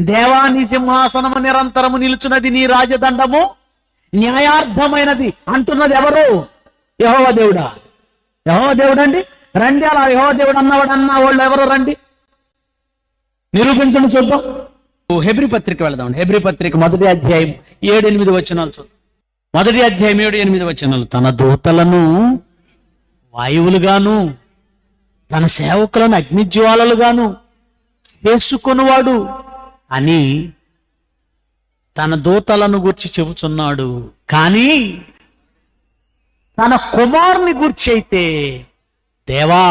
దేవా నీ సింహాసనము నిరంతరము నిలుచున్నది నీ రాజదండము. న్యాయార్థమైనది అంటున్నది ఎవరు? యహోవ దేవుడా. యహోవ దేవుడు అండి రండి అలా యహోవ దేవుడు అన్నవాడు అన్న వాళ్ళు ఎవరు రండి? నిరూపించండి చూద్దాం. హెబ్రి పత్రిక వెళదాం. హెబ్రి పత్రిక మొదటి అధ్యాయం ఏడు ఎనిమిది వచనాలు చూద్దాం. మొదటి అధ్యాయం ఏడు ఎనిమిది వచనాలు. తన దూతలను వాయువులుగాను తన సేవకులను అగ్నిజ్వాలలుగాను చేసుకున్నవాడు అని తన దూతలను గుర్చి చెబుతున్నాడు. కానీ తన కుమారుని గుర్చి అయితే దేవా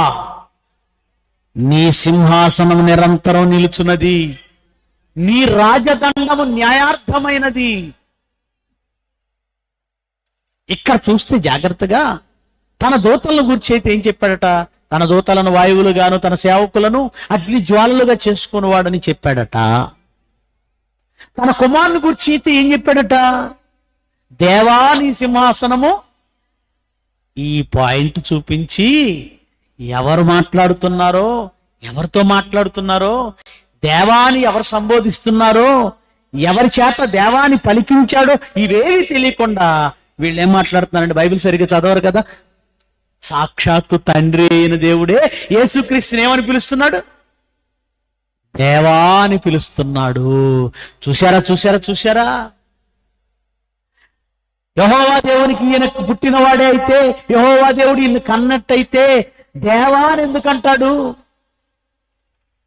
నీ సింహాసనం నిరంతరం నిలుచున్నది. నీ రాజదండము న్యాయార్థమైనది. ఇక్కడ చూస్తే జాగ్రత్తగా తన దూతలను గురించి అయితే ఏం చెప్పాడట? తన దూతలను వాయువులుగాను తన సేవకులను అగ్ని జ్వాలలుగా చేసుకునేవాడని చెప్పాడట. తన కుమారుని గురించి అయితే ఏం చెప్పాడట? దేవాని సింహాసనము ఈ పాయింట్ చూపించి ఎవరు మాట్లాడుతున్నారో ఎవరితో మాట్లాడుతున్నారో దేవాని ఎవరు సంబోధిస్తున్నారో ఎవరి చేత దేవాన్ని పలికించాడో ఇవేవి తెలియకుండా వీళ్ళు ఏం మాట్లాడుతున్నారండి బైబిల్ సరిగ్గా చదవరు కదా? సాక్షాత్తు తండ్రి అయిన దేవుడే యేసుక్రీస్తుని ఏమని పిలుస్తున్నాడు. దేవా అని పిలుస్తున్నాడు. చూశారా చూశారా చూశారా? యహోవా దేవునికి ఈయన పుట్టినవాడే అయితే యహోవా దేవుడు ఈయన కన్నట్టయితే దేవా అని ఎందుకంటాడు?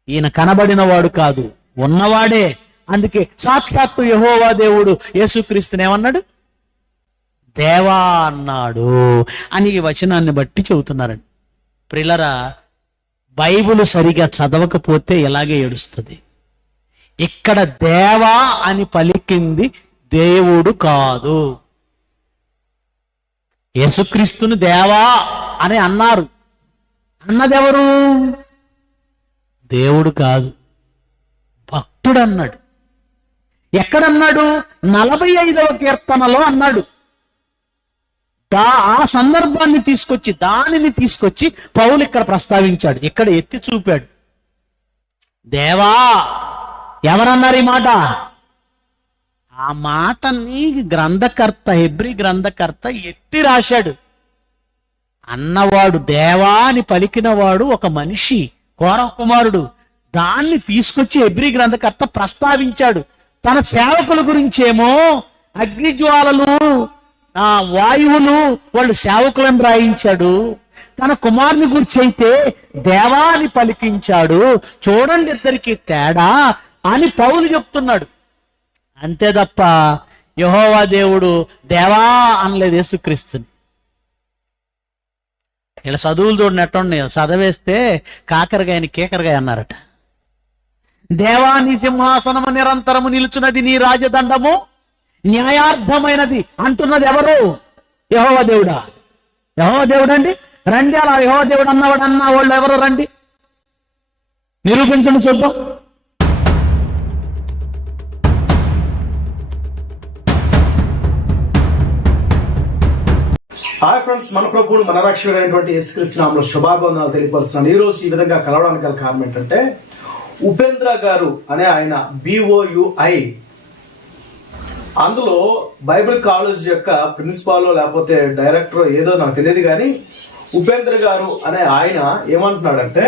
ఈయన కనబడినవాడు కాదు ఉన్నవాడే. అందుకే సాక్షాత్తు యహోవా దేవుడు యేసుక్రీస్తుని ఏమన్నాడు? దేవా అన్నాడు అని ఈ వచనాన్ని బట్టి చెబుతున్నారండి. ప్రిలరా బైబుల్ సరిగా చదవకపోతే ఇలాగే ఏడుస్తుంది? ఇక్కడ దేవా అని పలికింది దేవుడు కాదు. యేసుక్రీస్తుని దేవా అని అన్నారు. అన్నదెవరు? దేవుడు కాదు. భక్తుడు అన్నాడు ఎక్కడన్నాడు? నలభై ఐదవ కీర్తనలో అన్నాడు. దా ఆ సందర్భాన్ని తీసుకొచ్చి దానిని తీసుకొచ్చి పౌలు ఇక్కడ ప్రస్తావించాడు. ఇక్కడ ఎత్తి చూపాడు. దేవా ఎవరన్నారు ఈ మాట? ఆ మాటని గ్రంథకర్త హెబ్రి గ్రంథకర్త ఎత్తి రాశాడు. అన్నవాడు దేవా అని పలికినవాడు ఒక మనిషి కోర కుమారుడు. దాన్ని తీసుకొచ్చి హెబ్రి గ్రంథకర్త ప్రస్తావించాడు. తన సేవకుల గురించేమో అగ్నిజ్వాలలు ఆ వాయువులు వాళ్ళు సేవకులను రాయించాడు. తన కుమారుని గురించి అయితే దేవా అని పలికించాడు. చూడండి ఇద్దరికి తేడా అని పౌలు చెప్తున్నాడు. అంతే తప్ప యహోవా దేవుడు దేవా అనలేదు యేసుక్రీస్తుని. ఇలా చదువులు చూడండి ఎట్టుండి. చదవేస్తే కాకరగాయని కేకరగాయ అన్నారట. దేవా నీ సింహాసనము నిరంతరము నిలుచున్నది నీ రాజదండము. న్యాయార్థమైనది అంటున్నది ఎవరు? యహోవ దేవుడా. యహోవ దేవుడు అండి? రండి అలా యహోవ దేవుడు అన్నవాడు అన్న వాళ్ళు ఎవరు? రండి. నిరూపించండి చూద్దాం. హాయ్ ఫ్రెండ్స్ మన ప్రభువుడు మన రక్షకుడైనటువంటి ఎస్ కృష్ణంలో శుభాబంధనాలు తెలియపరుస్తున్నాను. ఈరోజు ఈ విధంగా కలవడానికి గల కారణం ఏంటంటే ఉపేంద్ర గారు అనే ఆయన బిఓయుఐ అందులో బైబిల్ కాలేజ్ యొక్క ప్రిన్సిపాల్ లేకపోతే డైరెక్టర్ ఏదో నాకు తెలియదు కానీ ఉపేంద్ర గారు అనే ఆయన ఏమంటున్నాడంటే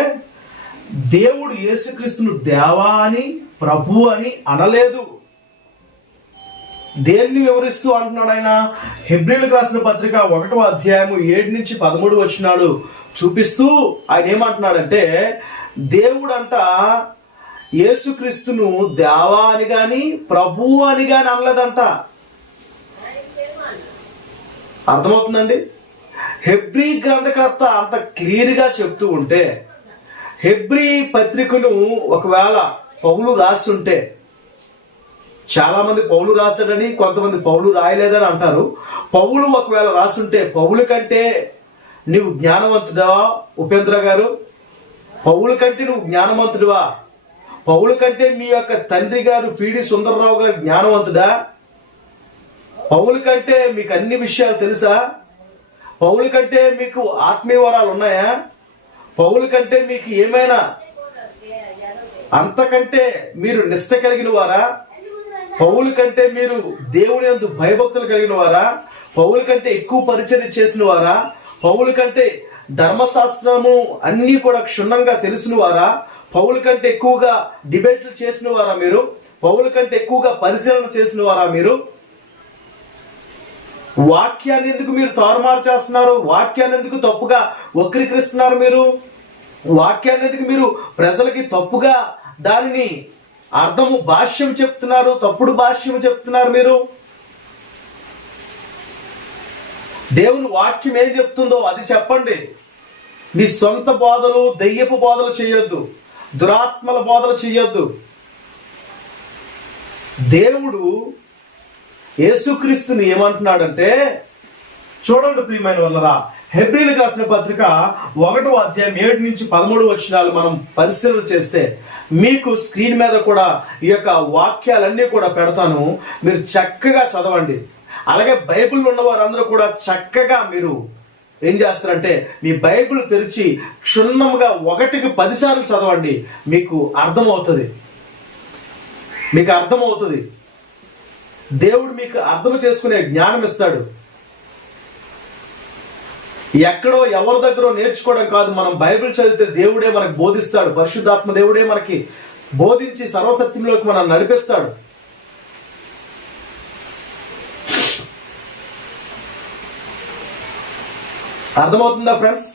దేవుడు యేసుక్రీస్తును దేవా అని ప్రభు అని అనలేదు. దేన్ని వివరిస్తూ అంటున్నాడు ఆయన? హెబ్రిల్కి రాసిన పత్రిక ఒకటో అధ్యాయము ఏడు నుంచి పదమూడు వచ్చినాడు చూపిస్తూ ఆయన ఏమంటున్నాడంటే దేవుడు యేసుక్రీస్తును దేవా అని కానీ ప్రభు అని కానీ అనలేదంట. అర్థమవుతుందండి? హెబ్రీ గ్రంథకర్త అంత క్లియర్గా చెప్తూ ఉంటే హెబ్రీ పత్రికను ఒకవేళ పౌలు రాస్తుంటే చాలా మంది పౌలు రాశాడని కొంతమంది పౌలు రాయలేదని అంటారు. పౌలు ఒకవేళ రాసుంటే పౌలు కంటే నువ్వు జ్ఞానవంతుడా ఉపేంద్ర గారు? పౌలు కంటే నువ్వు జ్ఞానవంతుడివా? పౌలు కంటే మీ యొక్క తండ్రి గారు పీడి సుందరరావు గారు జ్ఞానవంతుడా? పౌలు కంటే మీకు అన్ని విషయాలు తెలుసా? పౌలు కంటే మీకు ఆత్మీయ వరాలు ఉన్నాయా? పౌలు కంటే మీకు ఏమైనా? అంతకంటే మీరు నిష్ట కలిగిన వారా? పౌలు కంటే మీరు దేవుని అందు భయభక్తులు కలిగిన వారా? పౌలు కంటే ఎక్కువ పరిచయం చేసిన వారా? పౌలు కంటే ధర్మశాస్త్రము అన్నీ కూడా క్షుణ్ణంగా తెలిసిన వారా? పౌలు కంటే ఎక్కువగా డిబేట్లు చేసిన వారా మీరు? పౌల కంటే ఎక్కువగా పరిశీలన చేసిన వారా మీరు? వాక్యాన్ని ఎందుకు మీరు తారుమారు చేస్తున్నారు? వాక్యాన్ని ఎందుకు తప్పుగా వక్రీకరిస్తున్నారు మీరు? వాక్యాన్ని ఎందుకు మీరు ప్రజలకి తప్పుగా దానిని అర్థము భాష్యం చెప్తున్నారు? తప్పుడు భాష్యం చెప్తున్నారు మీరు? దేవుని వాక్యం ఏం చెప్తుందో అది చెప్పండి. మీ సొంత బోధలు దెయ్యపు బోధలు చేయొద్దు. దురాత్మల బోధలు చేయొద్దు దేవుడు యేసుక్రీస్తుని ఏమంటున్నాడంటే చూడండి ప్రియమైన వల్లరా హెబ్రిల్ రాసిన పత్రిక ఒకటో అధ్యాయం ఏడు నుంచి పదమూడు వచనాలు మనం పరిశీలన చేస్తే మీకు స్క్రీన్ మీద కూడా ఈ యొక్క వాక్యాలన్నీ కూడా పెడతాను మీరు చక్కగా చదవండి. అలాగే బైబిల్ ఉన్న వారందరూ కూడా చక్కగా మీరు ఏం చేస్తారంటే మీ బైబిల్ తెరిచి క్షుణ్ణంగా ఒకటికి పదిసార్లు చదవండి మీకు అర్థమవుతుంది. మీకు అర్థమవుతుంది. దేవుడు మీకు అర్థం చేసుకునే జ్ఞానం ఇస్తాడు. ఎక్కడో ఎవరి దగ్గర నేర్చుకోవడం కాదు మనం బైబిల్ చదివితే దేవుడే మనకు బోధిస్తాడు పరిశుద్ధాత్మ దేవుడే మనకి బోధించి సర్వసత్యంలోకి మనం నడిపిస్తాడు. అర్థమవుతుందా ఫ్రెండ్స్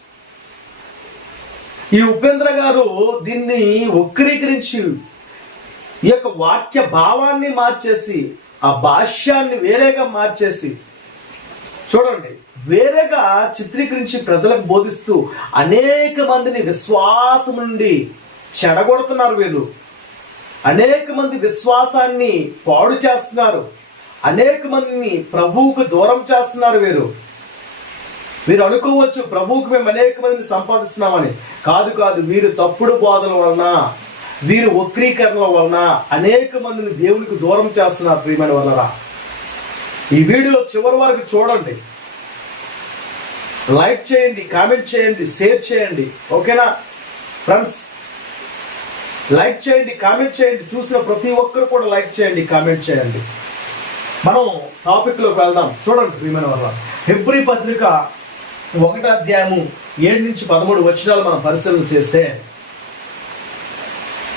ఈ ఉపేంద్ర గారు దీన్ని వక్రీకరించి ఈ యొక్క వాక్య భావాన్ని మార్చేసి ఆ భాష్యాన్ని వేరేగా మార్చేసి చూడండి వేరేగా చిత్రీకరించి ప్రజలకు బోధిస్తూ అనేక మందిని విశ్వాసం నుండి చెడగొడుతున్నారు వీళ్ళు. అనేక మంది విశ్వాసాన్ని పాడు చేస్తున్నారు. అనేక మందిని ప్రభువుకు దూరం చేస్తున్నారు వీరు. మీరు అనుకోవచ్చు ప్రభువుకు మేము అనేక మందిని సంపాదిస్తున్నామని. కాదు కాదు వీరు తప్పుడు బోధల వలన వీరు వక్రీకరణల వలన అనేక మందిని దేవునికి దూరం చేస్తున్నారు ప్రియమైన వలరా ఈ వీడియో చివరి వరకు చూడండి. లైక్ చేయండి కామెంట్ చేయండి షేర్ చేయండి ఓకేనా? ఫ్రెండ్స్ లైక్ చేయండి కామెంట్ చేయండి చూసిన ప్రతి ఒక్కరు కూడా లైక్ చేయండి కామెంట్ చేయండి. మనం టాపిక్లోకి వెళ్దాం. చూడండి ప్రియమైన వల్ల హెబ్రి పత్రిక ఒకటి అధ్యాయము ఏడు నుంచి పదమూడు వచనాలు మనం పరిశీలన చేస్తే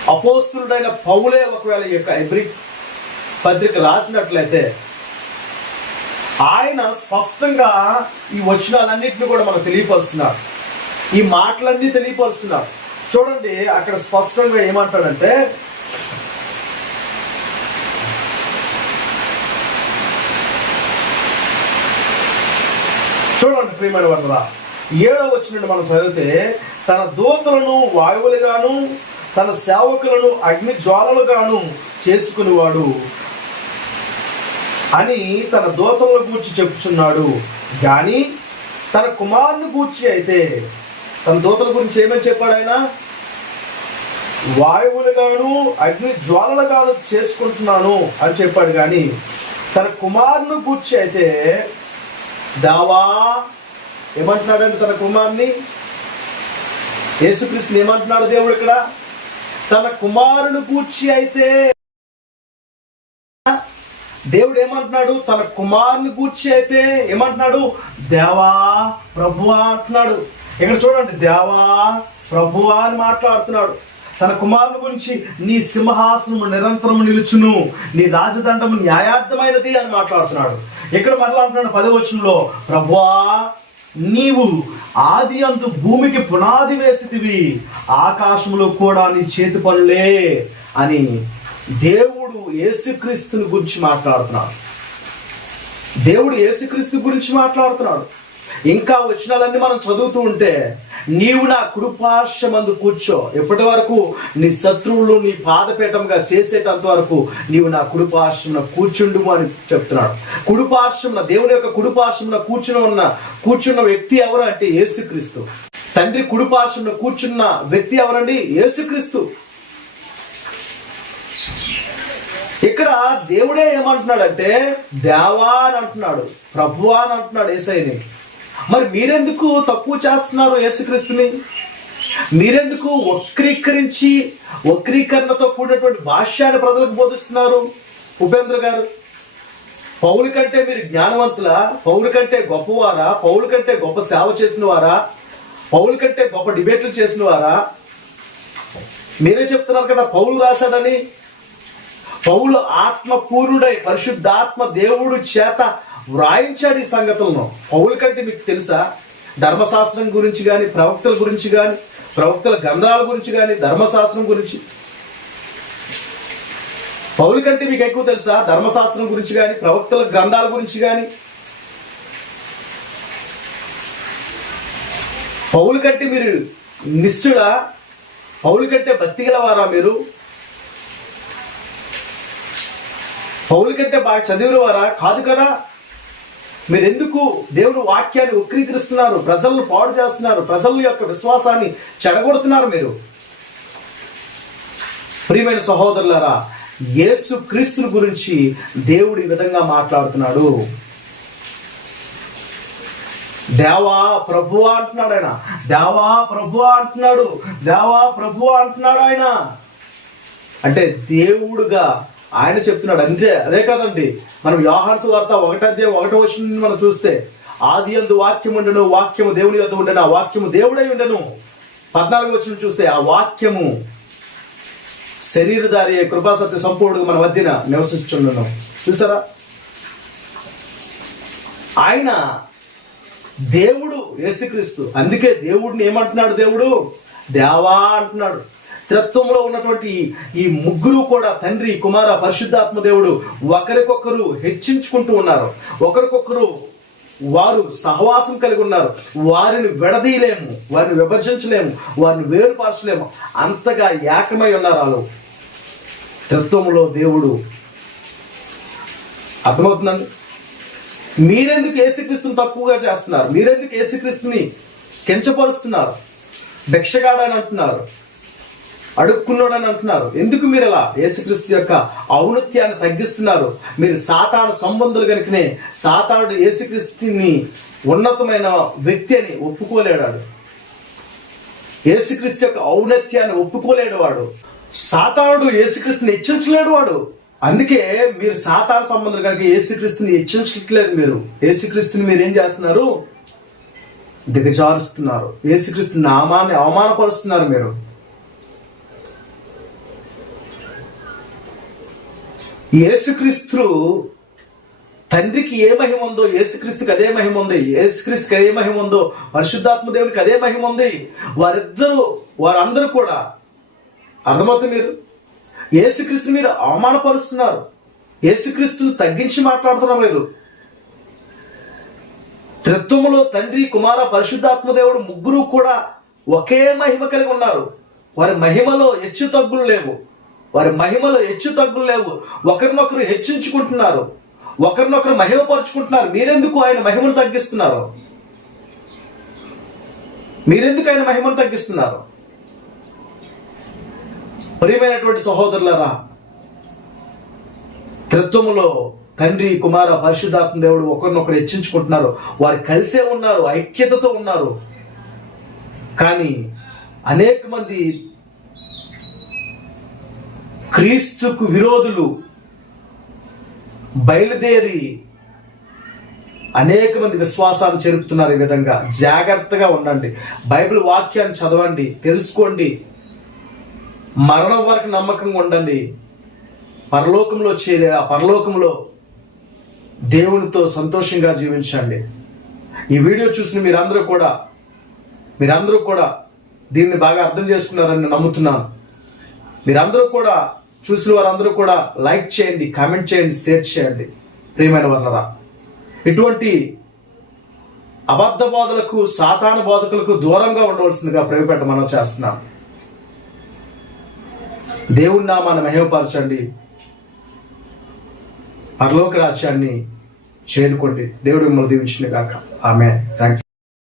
అపోస్తుడైన పౌలే ఒకవేళ ఈ యొక్క ఎబ్రి పత్రిక రాసినట్లయితే ఆయన స్పష్టంగా ఈ వచనాలన్నింటినీ కూడా మనకు తెలియపరుస్తున్నారు. ఈ మాటలన్నీ తెలియపరుస్తున్నారు. చూడండి అక్కడ స్పష్టంగా ఏమంటాడంటే చూడండి ప్రియమైన వర్ణ ఏడవ వచ్చినట్టు మనం చదివితే తన దూతలను వాయువులుగాను తన సేవకులను అగ్ని జ్వాలలుగాను చేసుకునేవాడు అని తన దూతలను గూర్చి చెప్పుచున్నాడు. కానీ తన కుమారుని గూర్చి అయితే తన దూతల గురించి ఏమని చెప్పాడు ఆయన? వాయువులుగాను అగ్ని జ్వాలలుగాను చేసుకుంటున్నాను అని చెప్పాడు. కానీ తన కుమారుని గూర్చి అయితే దావా ఏమంటున్నాడండి తన కుమారుని? యేసుక్రీస్తుని ఏమంటున్నాడు దేవుడు ఇక్కడ? తన కుమారుని గూర్చి అయితే దేవుడు ఏమంటున్నాడు? తన కుమారుని గూర్చి అయితే ఏమంటున్నాడు? దేవా ప్రభువా అంటున్నాడు. ఇక్కడ చూడండి దేవా ప్రభువా అని మాట్లాడుతున్నాడు. తన కుమారుని గురించి నీ సింహాసనము నిరంతరము నిలుచును నీ రాజదండము న్యాయార్థమైనది అని మాట్లాడుతున్నాడు. ఇక్కడ మరలా అంటున్నాడు పదవచనంలో ప్రభువా నీవు ఆది అందు భూమికి పునాది వేసిదివి ఆకాశంలో కూడా నీ చేతి పనులే అని దేవుడు యేసుక్రీస్తుని గురించి మాట్లాడుతున్నాడు. దేవుడు యేసుక్రీస్తు గురించి మాట్లాడుతున్నాడు. ఇంకా వచనాలన్నీ మనం చదువుతూ ఉంటే నీవు నా కుడిపార్శ్వమందు కూర్చో. ఎప్పటి వరకు నీ శత్రువులు నీ పాదపీఠంగా చేసేటంత వరకు నీవు నా కుడిపార్శ్వమున కూర్చుండు అని చెప్తున్నాడు. కుడిపార్శ్వమున దేవుని యొక్క కుడిపార్శ్వమున కూర్చుని ఉన్న కూర్చున్న వ్యక్తి ఎవరు అంటే యేసుక్రీస్తు. తండ్రి కుడిపార్శ్వమున కూర్చున్న వ్యక్తి ఎవరండి? యేసుక్రీస్తు. ఇక్కడ దేవుడే ఏమంటున్నాడంటే దేవా అని అంటున్నాడు ప్రభువా అని అంటున్నాడు ఏసైని. మరి మీరెందుకు తక్కువ చేస్తున్నారు యేసుక్రీస్తుని? మీరెందుకు వక్రీకరించి వక్రీకరణతో కూడినటువంటి భాష్యాన్ని ప్రజలకు బోధిస్తున్నారు? ఉపేంద్ర గారు పౌలు కంటే మీరు జ్ఞానవంతుల? పౌలు కంటే గొప్పవారా? పౌలు కంటే గొప్ప సేవ చేసిన వారా పౌలు కంటే గొప్ప డిబేట్లు చేసిన వారా మీరే చెప్తున్నారు కదా పౌలు రాశాడని. పౌలు ఆత్మ పూర్ణుడై పరిశుద్ధాత్మ దేవుడు చేత వ్రాయించాడు ఈ సంగతులను. పౌలు కంటే మీకు తెలుసా? ధర్మశాస్త్రం గురించి కానీ ప్రవక్తల గురించి కానీ ప్రవక్తల గ్రంథాల గురించి కానీ ధర్మశాస్త్రం గురించి. పౌలు కంటే మీకు ఎక్కువ తెలుసా? ధర్మశాస్త్రం గురించి కానీ ప్రవక్తల గ్రంథాల గురించి కానీ పౌలు కంటే మీరు నిష్ఠుడా? పౌలు కంటే భక్తి గలవారా మీరు? పౌలు కంటే బాగా చదివిన వారా కాదు కదా? మీరు ఎందుకు దేవుని వాక్యాన్ని ఉక్రీకరిస్తున్నారు? ప్రజలను పాడు చేస్తున్నారు? ప్రజల యొక్క విశ్వాసాన్ని చెడగొడుతున్నారు మీరు? ప్రియమైన సహోదరులారా యేసు క్రీస్తుని గురించి దేవుడు ఈ విధంగా మాట్లాడుతున్నాడు. దేవా ప్రభువా అంటున్నాడు ఆయన. దేవా ప్రభువా అంటున్నాడు. దేవా ప్రభువా అంటున్నాడు ఆయన. అంటే దేవుడుగా ఆయన చెప్తున్నాడు అంటే అదే కదండి. మనం వ్యవహార్స వార్త ఒకటధ్యాయం ఒకటో వచ్చిన మనం చూస్తే ఆది అందు వాక్యం ఉండను వాక్యము దేవుని యొక్క ఉండను ఆ వాక్యము దేవుడై ఉండను. పద్నాలుగు వచ్చిన చూస్తే ఆ వాక్యము శరీరధారి కృపాసత్య సంపూర్ణుడు మన మధ్యన నివసిస్తున్నాం చూసారా? ఆయన దేవుడు యేసుక్రీస్తు. అందుకే దేవుడిని ఏమంటున్నాడు దేవుడు? దేవా అంటున్నాడు. త్రిత్వంలో ఉన్నటువంటి ఈ- ముగ్గురు కూడా తండ్రి కుమార పరిశుద్ధాత్మ దేవుడు ఒకరికొకరు హెచ్చించుకుంటూ ఉన్నారు. ఒకరికొకరు వారు సహవాసం కలిగి ఉన్నారు. వారిని విడదీయలేము వారిని విభజించలేము వారిని వేరుపరచలేము. అంతగా ఏకమై ఉన్నారు వాళ్ళు. త్రిత్వములో దేవుడు అర్థమవుతుందండి? మీరెందుకు ఏసుక్రీస్తుని తక్కువగా చేస్తున్నారు? మీరెందుకు ఏసుక్రీస్తుని కించపరుస్తున్నారు? భిక్షగాడని అంటున్నారు. అడుక్కున్నాడని అంటున్నారు. ఎందుకు మీరు అలా యేసుక్రీస్తు యొక్క ఔన్నత్యాన్ని తగ్గిస్తున్నారు. మీరు సాతాను సంబంధులు కనుకనే సాతానుడు యేసుక్రీస్తుని ఉన్నతమైన వ్యక్తి అని ఒప్పుకోలేడాడు యేసుక్రీస్తు యొక్క ఔన్నత్యాన్ని ఒప్పుకోలేడు వాడు. సాతానుడు యేసుక్రీస్తుని హెచ్చించలేడు వాడు. అందుకే మీరు సాతాను సంబంధం కనుక యేసుక్రీస్తుని హెచ్చించట్లేదు మీరు. యేసుక్రీస్తుని మీరు ఏం చేస్తున్నారు? దిగజారుస్తున్నారు. యేసుక్రీస్తు నామాన్ని అవమానపరుస్తున్నారు మీరు. యేసుక్రీస్తు తండ్రికి ఏ మహిమ ఉందో యేసుక్రీస్తుకి అదే మహిమ ఉంది యేసుక్రీస్తుకి అదే మహిమ ఉందో పరిశుద్ధాత్మ దేవునికి అదే మహిమ ఉంది వారిద్దరూ వారందరూ కూడా అర్థమవుతుంది మీరు? యేసుక్రీస్తు మీరు అవమానపరుస్తున్నారు. యేసుక్రీస్తుని తగ్గించి మాట్లాడుతున్నారు మీరు. త్రిత్వములో తండ్రి కుమార పరిశుద్ధాత్మ దేవుడు ముగ్గురు కూడా ఒకే మహిమ కలిగి ఉన్నారు. వారి మహిమలో హెచ్చు తగ్గులు లేవు. వారి మహిమలో హెచ్చు తగ్గులు లేవు. ఒకరినొకరు హెచ్చించుకుంటున్నారు. ఒకరినొకరు మహిమపరుచుకుంటున్నారు. మీరెందుకు ఆయన మహిమను తగ్గిస్తున్నారు? మీరెందుకు ఆయన మహిమను తగ్గిస్తున్నారు? ప్రియమైనటువంటి సహోదరులరా త్రిత్వములో తండ్రి కుమార పరిశుద్ధాత్మ దేవుడు ఒకరినొకరు హెచ్చించుకుంటున్నారు. వారు కలిసే ఉన్నారు ఐక్యతతో ఉన్నారు. కానీ అనేక మంది క్రీస్తుకు విరోధులు బయలుదేరి అనేక మంది విశ్వాసాలు చెరుపుతున్నారు ఈ విధంగా. జాగ్రత్తగా ఉండండి. బైబిల్ వాక్యాన్ని చదవండి తెలుసుకోండి. మరణం వరకు నమ్మకంగా ఉండండి. పరలోకంలో చేరే ఆ పరలోకంలో దేవునితో సంతోషంగా జీవించండి. ఈ వీడియో చూసిన మీరందరూ కూడా మీరందరూ కూడా దీన్ని బాగా అర్థం చేసుకున్నారని నమ్ముతున్నాను. మీరందరూ కూడా చూసిన వారందరూ కూడా లైక్ చేయండి కామెంట్ చేయండి షేర్ చేయండి ప్రియమైన వర్లరా. ఇటువంటి అబద్ధ బోధలకు సాతాన బోధకులకు దూరంగా ఉండవలసిందిగా ప్రేమపేట మనం చేస్తున్నాం. దేవుణ్ణి నామాన్ని మహిమపరచండి. పరలోక రాజ్యాన్ని చేరుకోండి. దేవుడు మిమ్మల్ని దీవించిన కాక ఆమె థ్యాంక్ యూ